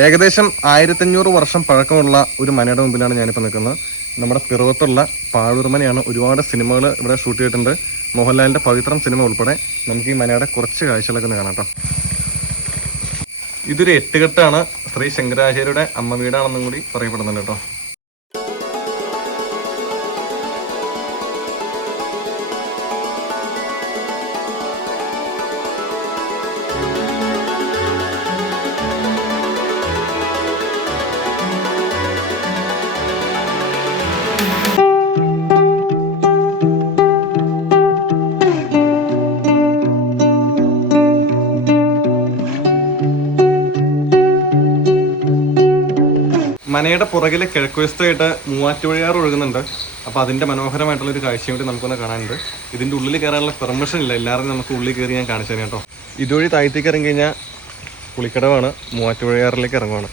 ഏകദേശം 1500 വർഷം പഴക്കമുള്ള ഒരു മനയുടെ മുമ്പിലാണ് ഞാനിപ്പോൾ നിൽക്കുന്നത്. നമ്മുടെ പിറവത്തുള്ള പാഴൂർമനയാണ്. ഒരുപാട് സിനിമകൾ ഇവിടെ ഷൂട്ട് ചെയ്തിട്ടുണ്ട്. മോഹൻലാലിൻ്റെ പവിത്രം സിനിമ ഉൾപ്പെടെ. നമുക്ക് ഈ മനയുടെ കുറച്ച് കാഴ്ചകളൊക്കെ ഒന്ന് കാണാം കേട്ടോ. ഇതൊരു എട്ടുകെട്ടാണ്. ശ്രീ ശങ്കരാചാര്യരുടെ അമ്മ വീടാണെന്നും കൂടി പറയപ്പെടുന്നുണ്ട് കേട്ടോ. മനയുടെ പുറകിലെ കിഴക്കുവശത്തായിട്ട് മൂവാറ്റുപുഴയാർ ഒഴുകുന്നുണ്ട്. അപ്പോൾ അതിൻ്റെ മനോഹരമായിട്ടുള്ളൊരു കാഴ്ചയും കൂടി നമുക്കൊന്ന് കാണാനുണ്ട്. ഇതിൻ്റെ ഉള്ളിൽ കയറാനുള്ള പെർമിഷൻ ഇല്ല. എല്ലാവരും നമുക്ക് ഉള്ളിൽ കയറി ഞാൻ കാണിച്ചു തരാം കേട്ടോ. ഇതുവഴി താഴത്തേക്ക് ഇറങ്ങി കഴിഞ്ഞാൽ പുളിക്കടവാണ്. മൂവാറ്റുപുഴയാറിലേക്ക് ഇറങ്ങുവാണ്.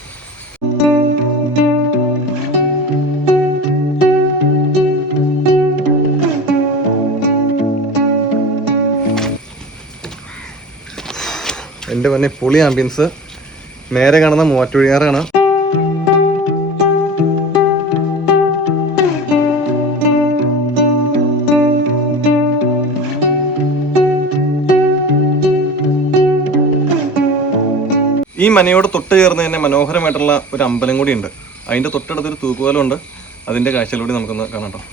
എൻ്റെ തന്നെ പൊളി ആംബിയൻസ്. നേരെ കാണുന്ന മൂവാറ്റുപുഴയാറാണ്. ഈ മനയോട് തൊട്ട് ചേർന്ന് തന്നെ മനോഹരമായിട്ടുള്ള ഒരു അമ്പലം കൂടിയുണ്ട്. അതിൻ്റെ തൊട്ടടുത്തൊരു തൂക്കുപാലമുണ്ട്. അതിൻ്റെ കാഴ്ചയിലൂടെ നമുക്കൊന്ന് കാണാം.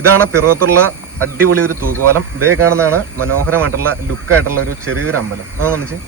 ഇതാണ് പിറവത്തുള്ള അടിപൊളി ഒരു തൂക്കുപാലം. ഇതേ കാണുന്നതാണ് മനോഹരമായിട്ടുള്ള ലുക്കായിട്ടുള്ള ഒരു ചെറിയൊരു അമ്പലം. അതെന്ന് വെച്ചാൽ